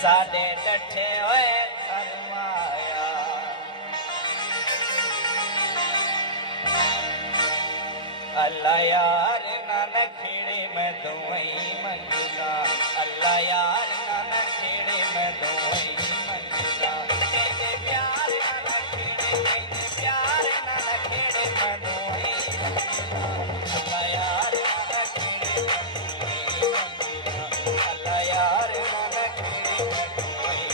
साडे डठे होए फरमाया अल्लाह यार नाना खेड़े में दुआई मंगदा अल्लाह यार नाना खेड़े में दुआई मंगदा कहते प्यार नाना खेड़े कहते प्यार नाना खेड़े में दुआई अल्लाह यार नाना खेड़े में दुआई मंगदा अल्लाह यार नाना खेड़े में दुआई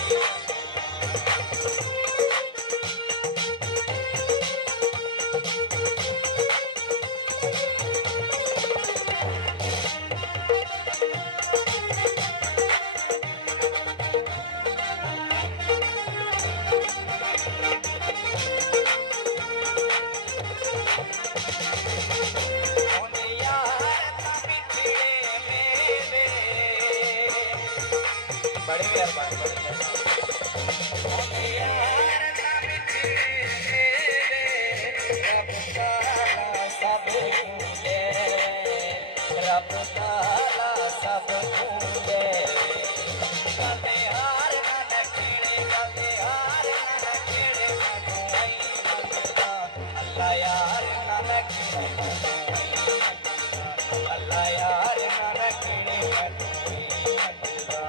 बड़े मेहरबान रब ताला सब कूदे गाते हार ना खेड़े गाते हार ना खेड़े मैं दुआई मंगदा अल्लाह यार ना खेड़े अल्लाह यार ना खेड़े मैं दुआई मंगदा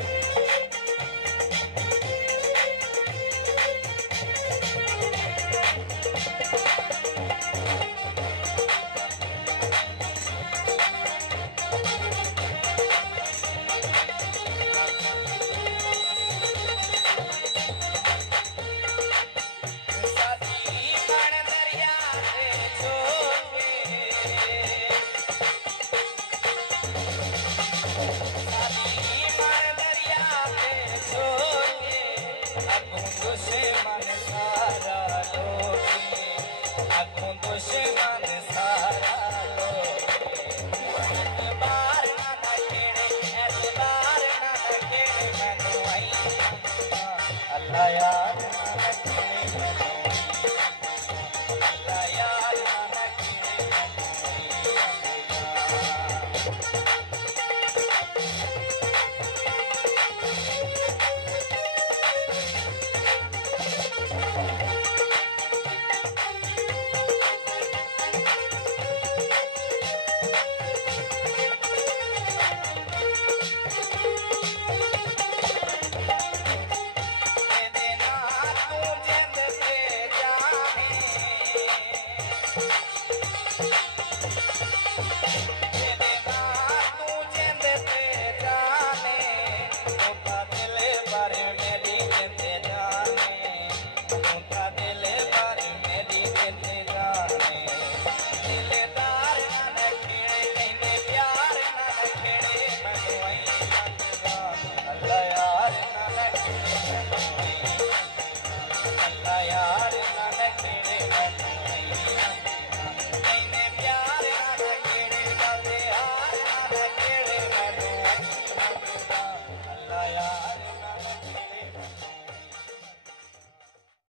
अल्लाह यार ना खेड़े मैं दुआई अल्लाह यार ना खेड़े मैं अल्लाह यार ना खेड़े मैं